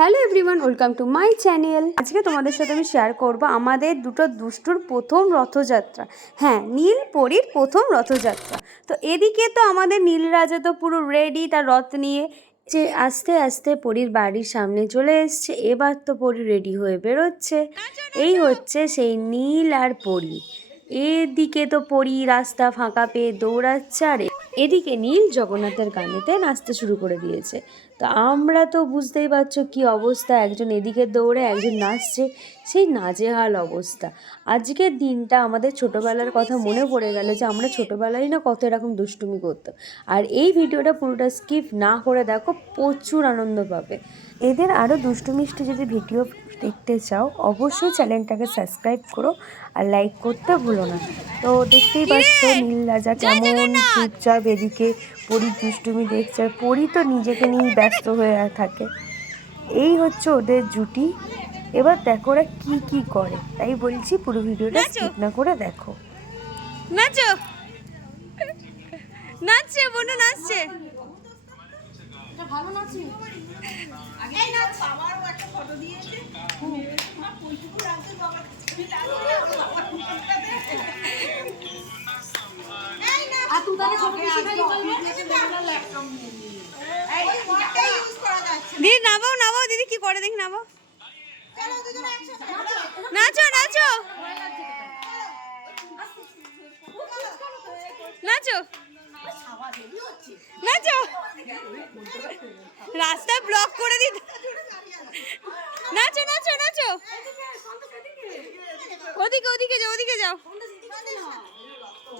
Hello everyone, welcome to my channel. আজকে তোমাদের সাথে আমি শেয়ার করব আমাদের দুটো দুষ্টুর প্রথম রথযাত্রা। হ্যাঁ, নীল পরীর প্রথম রথযাত্রা। তো এদিকে তো আমাদের নীল রাজা তো পুরো রেডি তার রথ নিয়ে, যে আস্তে আস্তে পরীর বাড়ির সামনে চলে এসছে। এবার তো পরী রেডি হয়ে বেরোচ্ছে। এই হচ্ছে সেই নীল আর পরী। এদিকে তো পরী রাস্তা ফাঁকা পেয়ে দৌড়াচ্ছে, আর এদিকে নীল জগন্নাথের গানেতে নাচতে শুরু করে দিয়েছে। তো আমরা তো বুঝতেই পারছো কি অবস্থা, একজন এদিকে দৌড়ে একজন নাচছে, সেই নাজেহাল অবস্থা। আজকের দিনটা আমাদের ছোটোবেলার কথা মনে পড়ে গেল, যে আমরা ছোটোবেলায় না কত এরকম দুষ্টুমি করতাম। আর এই ভিডিওটা পুরোটা স্কিপ না করে দেখো, প্রচুর আনন্দ পাবে। এদের আরও দুষ্টু মিষ্টি যদি ভিডিও দেখতে চাও অবশ্যই চ্যানেলটাকে সাবস্ক্রাইব করো আর লাইক করতে ভুলো না। তো দেখতেই পাচ্ছ নীল রাজা কেমন চুপচাপ এদিকে পরীর দুষ্টুমি দেখছে, আর পরী তো নিজেকে নিয়েই ব্যস্ত হয়ে থাকে। এই হচ্ছে ওদের জুটি। এবার দেখো ওরা কি কি করে, তাই বলছি পুরো ভিডিওটা স্কিপ না করে দেখো। নাচো, নাচছে বোন, নাচছে। ভালো নাচি আগেই নাচ আমারও একটা ফটো দিয়েছে মা কইটুকু রাখতে বাবা তুমি লাগলে বাবা এই না আর তুই তাহলে ছোট বেশি খালি বলবে না ল্যাপটপ নিয়ে এই ওটা ইউজ করা যাচ্ছে দিদি নামাও নামাও, দিদি কি করে দেখি, নামাও। চলো দুজনে একসাথে নাচো নাচো নাচো নাচো, রাস্তা ব্লক করে দিত। নাচো নাচো নাচো, ওদিকে ওদিকে যাও, ওদিকে যাও।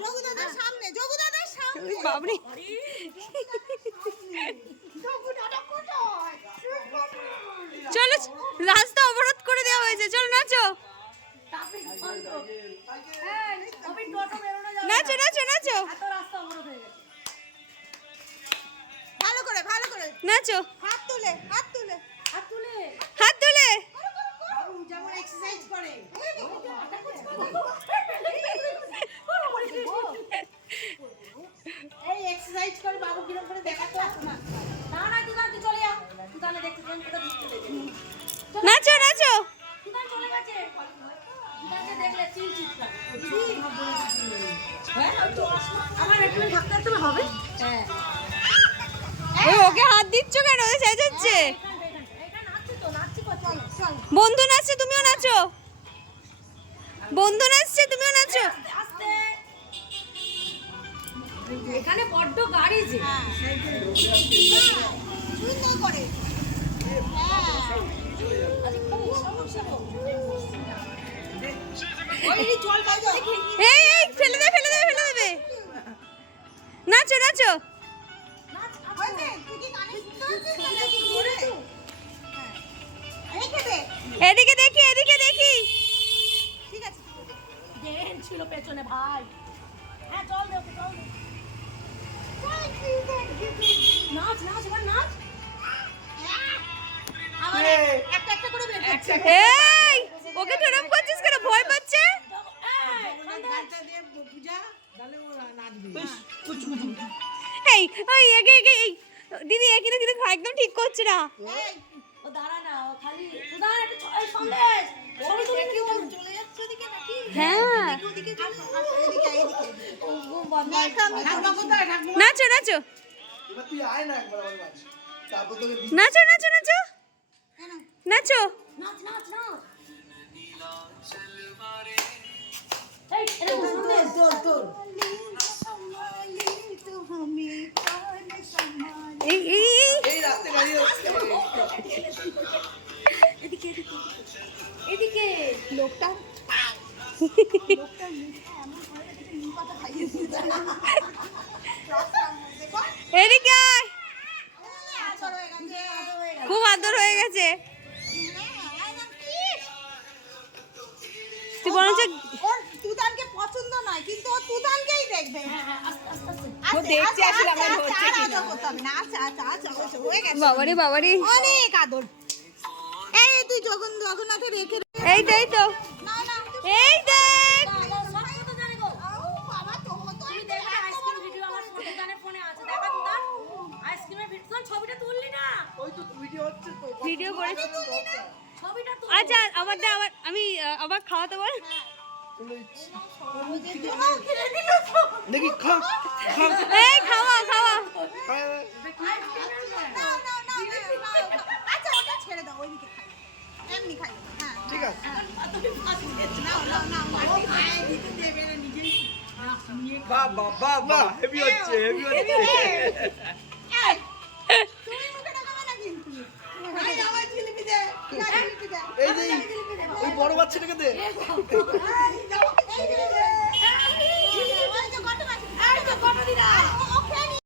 যোগু দাদার সামনে, যোগু দাদার সামনে বাবরে, যোগু দাদা কোথায় চলো, রাস্তা অবরোধ করে দেওয়া হয়েছে, চলো নাচো নাচো নাচো নাচো ভালো করে ভালো করে নাচো, হাত তুলে হাত তুলে হাত তুলে হাত তুলে। যেমন এক্সারসাইজ করে এই এক্সারসাইজ করে বাবু কিরকম করে দেখাতো না না না তুই গান চলে যা তুই গানে দেখতে কোন কোথা দিতে দেখে নাচো নাচো, তুই গান চলে গেছে তুই দেখলে চিল চিৎকার হ্যাঁ আমার একটু ধাক্কা হবে হ্যাঁ ওকে হাত দিচ্ছ কেন? ও চেঁচাচ্ছে। এটা নাচছে তো নাচছে কো চল চল বন্ধু নাচছে, তুমিও নাচো। বন্ধু নাচছে, তুমিও নাচো। আস্তে এখানে বড্ড গাড়ি যে সুন্দর করে হ্যাঁ আরে খুব সমস্যা ওই জল বাজো এই এই ফেলে দেবে, ফেলে দেবে, ফেলে দেবে। নাচো নাচো, নাচ হয়েছে তুই কি গানে শুনতে হচ্ছে নাকি জোরে হ্যাঁ রেখে দে এদিকে দেখি, এদিকে দেখি। ঠিক আছে দেন ছিল পেছনে ভাই হ্যাঁ চল দে ওকে চল দে নাচ নাচ এবার নাচ আবার একটা একটা করে বের করছে এই ওকে তো এরকম করছিস কেন? ভয় পাচ্ছে। এই ওই এগে এগে, এই দিদি এখানে কিন্তু একদম ঠিক করছে না। ও দাঁড়া না ও খালি সুদান একটা সন্দেশ ছবি তুলে কি চলে যাচ্ছে ওদিকে নাকি হ্যাঁ, ওদিকে এদিকে এদিকে ও বন্ধ ঠাকুমা কোথায় ঠাকুমা নাচো নাচো এবার তুই আয় না একবার আমার কাছে তারপর তোকে নাচো নাচো নাচো নাচো। নাচ নাচ নাচ এই এটা সন্দেশ তোর তোর এই এই এই, এই রাস্তায় গাড়ি হচ্ছে এদিকে এদিকে এদিকে লোকটা লোকটা মুখটা এমন করে রেখেছে নিম পাতা খাইয়ে দিয়েছে এদিকে আয়। খুব আদর হয়ে গেছে। তুই বলছে তুদানকে পছন্দ নয় কিন্তু ও তুদানকেই দেখবে ও দেখছে আসলে আমার হচ্ছে কিনা হয়ে গেছে বাবারে বাবারে, অনেক আদর এই তুই জগন্নাথে রেখে এই তো এই তো, না না এই দেখ। বাবা তুমি দেখবে আইসক্রিম ভিডিও আমার ফোনে ফোনে আছে দেখা তুদান আইসক্রিমের ভিডিও ছবিটা তুললি না ওই তো ভিডিও হচ্ছে তো ভিডিও করেছি ছবিটা তো আচ্ছা আবার দে আবার আমি আবার খাওয়াতে বল দেখি খা খা এই খাওয়া খাওয়া আচ্ছা ওটা ছেড়ে দাও ওইদিকে খাই এমনি খাই হ্যাঁ ঠিক আছে বাবা বাবা হেভি হচ্ছে হেভি হচ্ছে তুমি মুখে ঢোকাবে না কিন্তু ভাই আমার জিলিপি দে জিলিপি দে এই যে ওই বড় বাচ্চাটাকে দে এই যাও